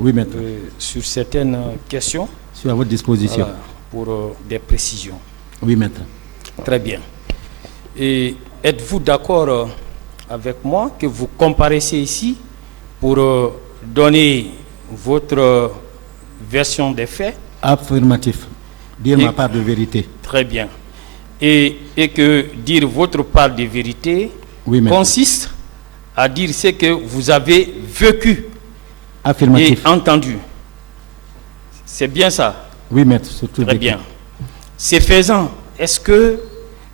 Oui, maître. Sur certaines questions. Je suis à votre disposition. Pour des précisions. Oui, maître. Très bien. Et êtes-vous d'accord avec moi que vous comparaissiez ici pour donner votre version des faits? Affirmatif. Dire ma part de vérité. Très bien. Et que dire votre part de vérité consiste à dire ce que vous avez vécu et entendu. C'est bien ça? Oui, maître. Surtout très bien. C'est faisant. Est-ce que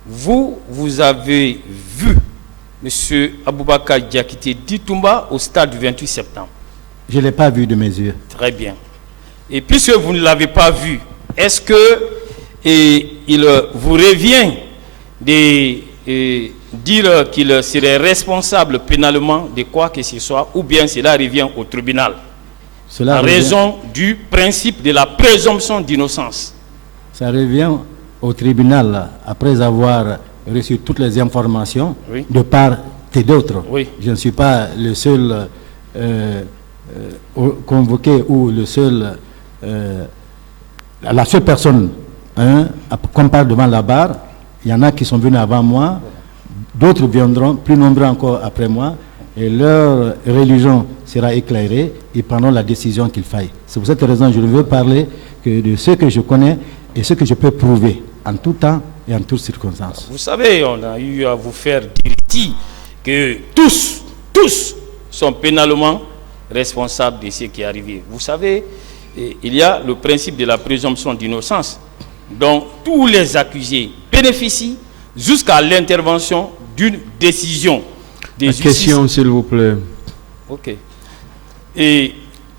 vous avez vu M. Aboubakar Diakité Ditumba au stade du 28 septembre? Je ne l'ai pas vu de mes yeux. Très bien. Et puisque vous ne l'avez pas vu, est-ce que il vous revient de dire qu'il serait responsable pénalement de quoi que ce soit, ou bien cela revient au tribunal? En raison du principe de la présomption d'innocence. Ça revient au tribunal après avoir reçu toutes les informations de part et d'autre. Je ne suis pas le seul convoqué ou le seul, la seule personne qu'on parle devant la barre. Il y en a qui sont venus avant moi, d'autres viendront, plus nombreux encore après moi, et leur religion sera éclairée, ils prendront la décision qu'il faille. C'est pour cette raison que je ne veux parler que de ce que je connais et ce que je peux prouver en tout temps et en toutes circonstances. Vous savez, on a eu à vous faire dire ici que tous sont pénalement responsables de ce qui est arrivé. Vous savez, il y a le principe de la présomption d'innocence, dont tous les accusés bénéficient jusqu'à l'intervention d'une décision de justice. Question, s'il vous plaît. Ok. Et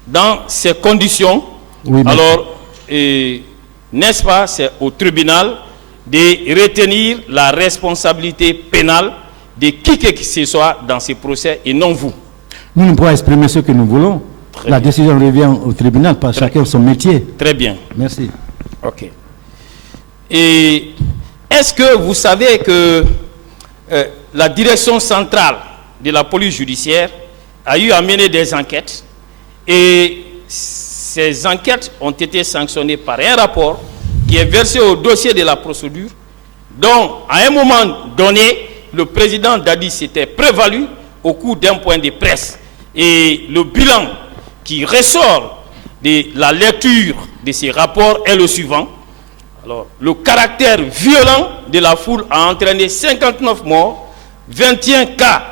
dans ces conditions, alors, n'est-ce pas, c'est au tribunal de retenir la responsabilité pénale de qui que ce soit dans ces procès et non vous. Nous ne pouvons exprimer ce que nous voulons. La décision revient au tribunal par chacun son métier. Très bien. Merci. Ok. Et est-ce que vous savez que la direction centrale de la police judiciaire a eu à mener des enquêtes et ces enquêtes ont été sanctionnées par un rapport qui est versé au dossier de la procédure dont à un moment donné le président Dadi s'était prévalu au cours d'un point de presse et le bilan qui ressort de la lecture de ces rapports est le suivant. Alors, le caractère violent de la foule a entraîné 59 morts, 21 cas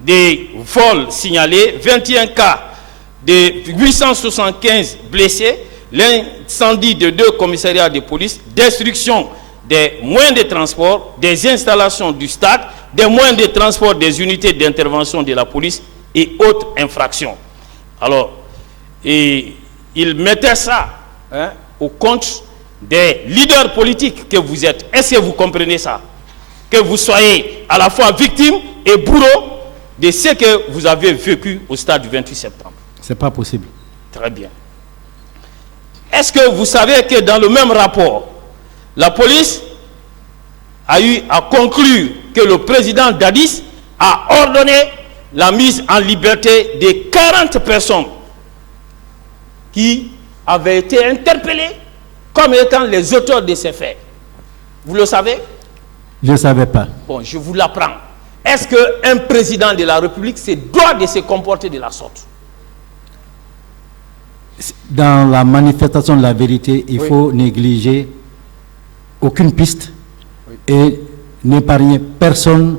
de vols signalés, 21 cas de 875 blessés, l'incendie de 2 commissariats de police, destruction des moyens de transport, des installations du stade, des moyens de transport des unités d'intervention de la police et autres infractions. Alors, il mettait ça au compte des leaders politiques que vous êtes. Est-ce que vous comprenez ça? Que vous soyez à la fois victime et bourreau de ce que vous avez vécu au stade du 28 septembre. C'est pas possible. Très bien. Est-ce que vous savez que dans le même rapport, la police a eu à conclure que le président Dadis a ordonné la mise en liberté de 40 personnes qui avaient été interpellées comme étant les auteurs de ces faits? Vous le savez? Je ne savais pas. Bon, je vous l'apprends. Est-ce qu'un président de la République se doit de se comporter de la sorte? Dans la manifestation de la vérité, il faut négliger aucune piste et n'épargner personne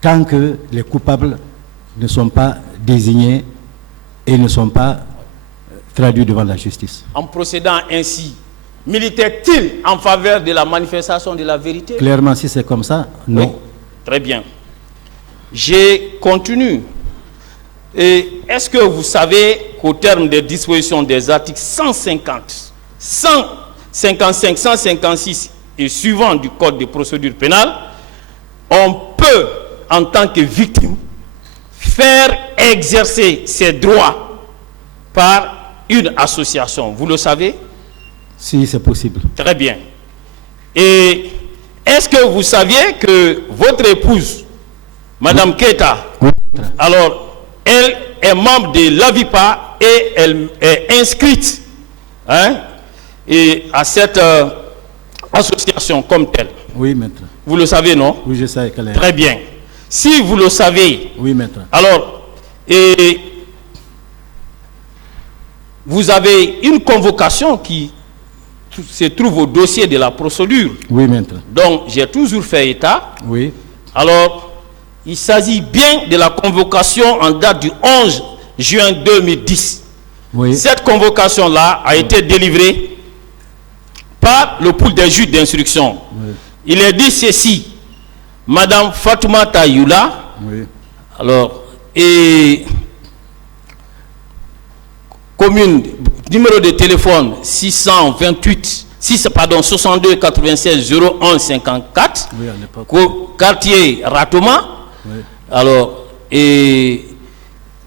tant que les coupables ne sont pas désignés et ne sont pas traduits devant la justice. En procédant ainsi, militait-il en faveur de la manifestation de la vérité? Clairement, si c'est comme ça, non. Oui. Très bien. Je continue. Et est-ce que vous savez qu'au terme des dispositions des articles 150, 155, 156 et suivants du Code de procédure pénale, on peut, en tant que victime, faire exercer ses droits par une association? Vous le savez? Si, c'est possible. Très bien. Et est-ce que vous saviez que votre épouse, Madame Keita, alors, elle est membre de l'AVIPA et elle est inscrite, hein, et à cette association comme telle. Oui, maître. Vous le savez, non? Oui, je sais qu'elle est. Très bien. Si vous le savez, Oui, maître. alors, et vous avez une convocation qui se trouve au dossier de la procédure. Oui, maître. Donc, j'ai toujours fait état. Oui. Alors, il s'agit bien de la convocation en date du 11 juin 2010. Oui. Cette convocation-là a été délivrée par le pool des juges d'instruction. Oui. Il est dit ceci, Madame Fatoumata Youla, Oui. alors, et commune, numéro de téléphone 62 96 01 54, Oui, à l'époque. quartier Ratoma, Oui. alors, et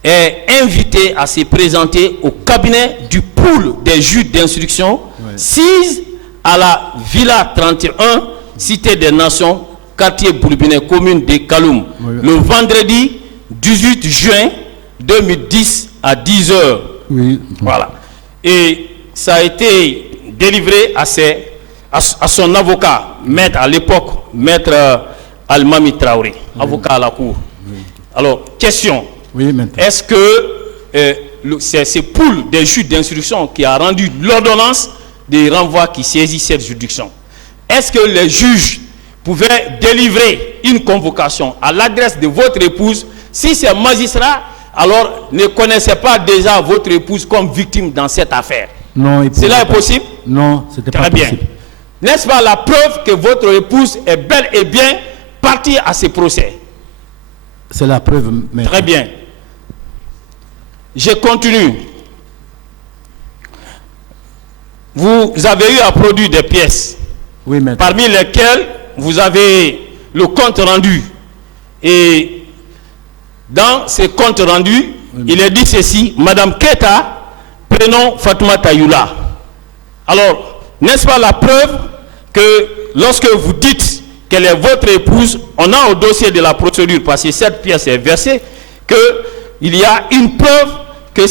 est invité à se présenter au cabinet du pool des juges d'instruction, Oui. 6 à la Villa 31, Cité des Nations, quartier Bourbinet, commune de Kaloum, Oui. le vendredi 18 juin 2010 à 10 h. Oui. Voilà. Et ça a été délivré à son avocat, maître à l'époque, maître Almami Traoré, avocat à la cour. Oui. Alors, question. Oui, maître. Est-ce que c'est ce pool des juges d'instruction qui a rendu l'ordonnance de renvoi qui saisit cette juridiction? Est-ce que les juges pouvaient délivrer une convocation à l'adresse de votre épouse si ces magistrats alors ne connaissaient pas déjà votre épouse comme victime dans cette affaire? Non, il Cela est pas. possible? Non, c'était pas Très bien. possible. N'est-ce pas la preuve que votre épouse est bel et bien partie à ce procès? C'est la preuve, maître. Très bien. Je continue. Vous avez eu à produire des pièces, Oui, maître. parmi lesquelles vous avez le compte rendu. Et dans ce compte rendu, il est dit ceci, Madame Keta, prénom Fatoumata Youla. Alors, n'est-ce pas la preuve que lorsque vous dites qu'elle est votre épouse, on a au dossier de la procédure, parce que cette pièce est versée, qu'il y a une preuve que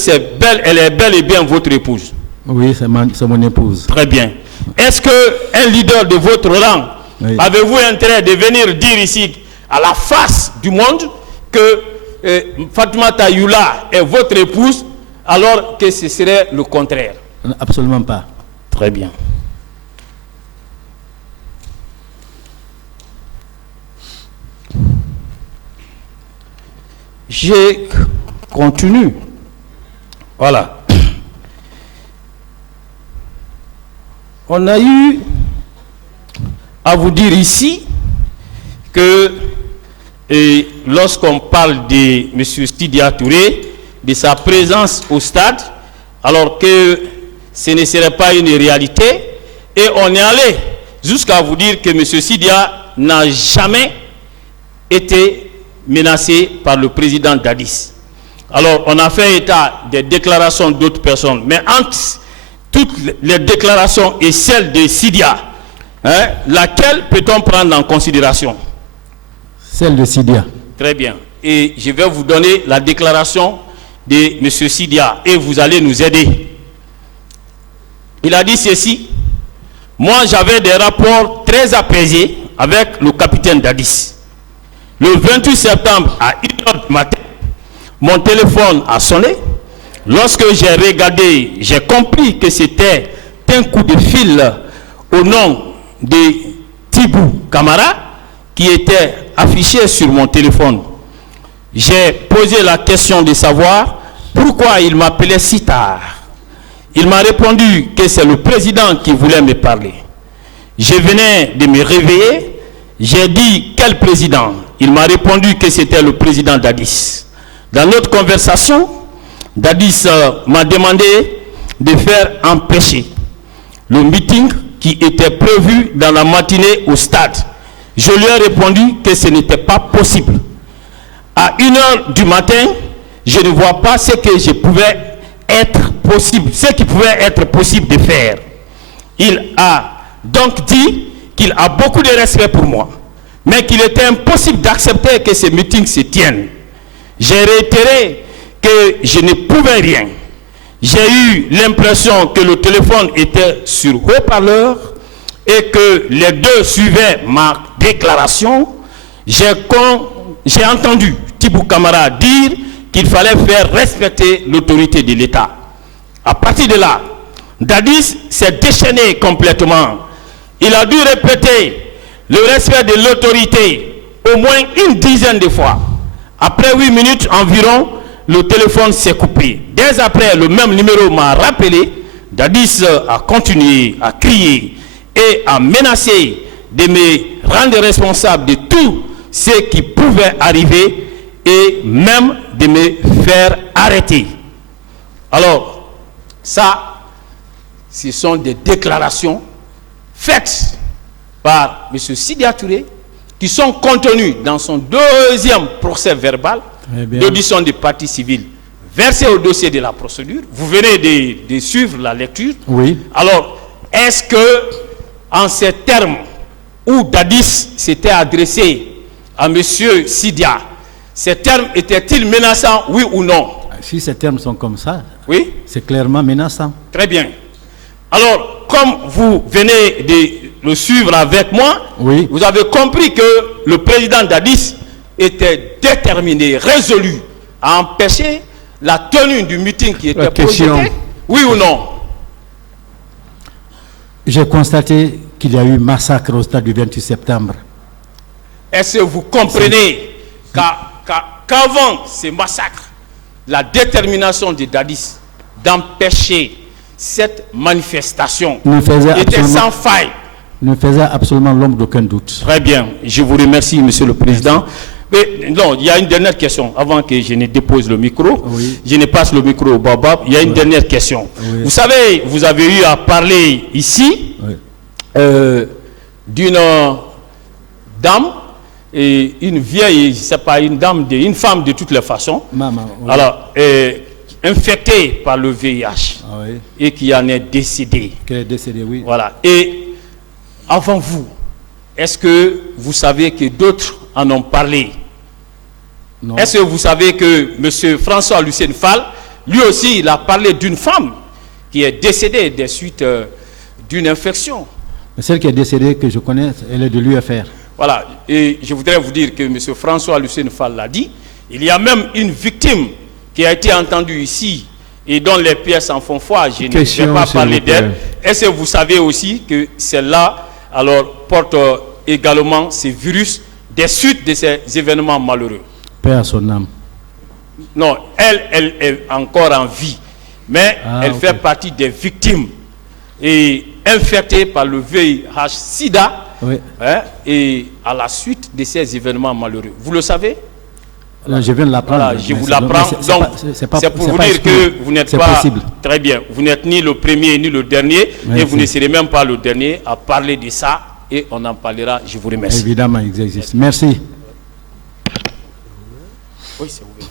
elle est bel et bien votre épouse. Oui, c'est mon épouse. Très bien. Est-ce qu'un leader de votre rang, Oui. avez-vous intérêt de venir dire ici, à la face du monde, que Fatoumata Youla est votre épouse, alors que ce serait le contraire? Absolument pas. Très bien. Je continue. Voilà. On a eu à vous dire ici que lorsqu'on parle de M. Sidia Touré, de sa présence au stade, alors que ce ne serait pas une réalité, et on est allé jusqu'à vous dire que M. Sidia n'a jamais été menacé par le président Dadis. Alors, on a fait état des déclarations d'autres personnes, mais entre toutes les déclarations et celles de Sidia, hein, laquelle peut-on prendre en considération? Celle de Sidia. Très bien. Et je vais vous donner la déclaration de M. Sidia et vous allez nous aider. Il a dit ceci: moi, j'avais des rapports très apaisés avec le capitaine Dadis. Le 28 septembre à 1h du matin, mon téléphone a sonné. Lorsque j'ai regardé, j'ai compris que c'était un coup de fil au nom de Tibou Kamara qui était affiché sur mon téléphone. J'ai posé la question de savoir pourquoi il m'appelait si tard. Il m'a répondu que c'est le président qui voulait me parler. Je venais de me réveiller. J'ai dit quel président? Il m'a répondu que c'était le président Dadis. Dans notre conversation, Dadis m'a demandé de faire empêcher le meeting qui était prévu dans la matinée au stade. Je lui ai répondu que ce n'était pas possible. À 1h du matin, je ne vois pas ce que je pouvais être possible, ce qui pouvait être possible de faire. Il a donc dit qu'il a beaucoup de respect pour moi, mais qu'il était impossible d'accepter que ce meeting se tienne. J'ai réitéré que je ne pouvais rien, j'ai eu l'impression que le téléphone était sur haut-parleur et que les deux suivaient ma déclaration. J'ai entendu Tibou Camara dire qu'il fallait faire respecter l'autorité de l'État. À partir de là, Dadis s'est déchaîné complètement. Il a dû répéter le respect de l'autorité au moins une dizaine de fois. Après 8 minutes environ, le téléphone s'est coupé. Dès après, le même numéro m'a rappelé. Dadis a continué à crier et à menacer de me rendre responsable de tout ce qui pouvait arriver et même de me faire arrêter. Alors, ça, ce sont des déclarations faites par M. Sidya Touré qui sont contenues dans son deuxième procès verbal d'audition des parties civiles versé au dossier de la procédure. Vous venez de suivre la lecture. Oui. Alors, est-ce que, en ces termes où Dadis s'était adressé à M. Sidya, ces termes étaient-ils menaçants, oui ou non? Si ces termes sont comme ça, oui, c'est clairement menaçant. Très bien. Alors, comme vous venez de le suivre avec moi, oui, vous avez compris que le président Dadis était déterminé, résolu à empêcher la tenue du meeting qui était projeté. Oui ou non? J'ai constaté qu'il y a eu massacre au stade du 28 septembre. Est-ce que vous comprenez qu'avant ces massacres, la détermination de Dadis d'empêcher cette manifestation était sans faille? Ne faisait absolument l'ombre d'aucun doute. Très bien. Je vous remercie, Monsieur le Président. Mais non, il y a une dernière question avant que je ne dépose le micro. Oui. Je ne passe le micro au Babab. Il y a une dernière question. Oui. Vous savez, vous avez eu à parler ici d'une dame, et une vieille, je ne sais pas, une femme de toutes les façons. Maman, oui. Alors, infectée par le VIH et qui en est décédée. Qui est décédée, oui. Voilà. Et avant vous, est-ce que vous savez que d'autres en ont parlé? Non. Est-ce que vous savez que M. François Lucien Fall, lui aussi, il a parlé d'une femme qui est décédée des suites d'une infection? Celle qui est décédée, que je connais, elle est de l'UFR. Voilà. Et je voudrais vous dire que M. François Lucien Fall l'a dit. Il y a même une victime qui a été entendue ici et dont les pièces en font foi. Je ne vais pas parler d'elle. Est-ce que vous savez aussi que celle-là, alors, porte également ces virus des suites de ces événements malheureux? Paix à son âme. Non, elle est encore en vie, mais elle fait partie des victimes et infectée par le VIH-Sida et à la suite de ces événements malheureux. Vous le savez? Non, je viens de l'apprendre. Voilà, je vous l'apprends. Donc, c'est pour vous dire que vous n'êtes pas possible. Très bien. Vous n'êtes ni le premier ni le dernier, et vous ne serez même pas le dernier à parler de ça, et on en parlera. Je vous remercie. Évidemment, il existe. Merci. Oui, c'est ouvert.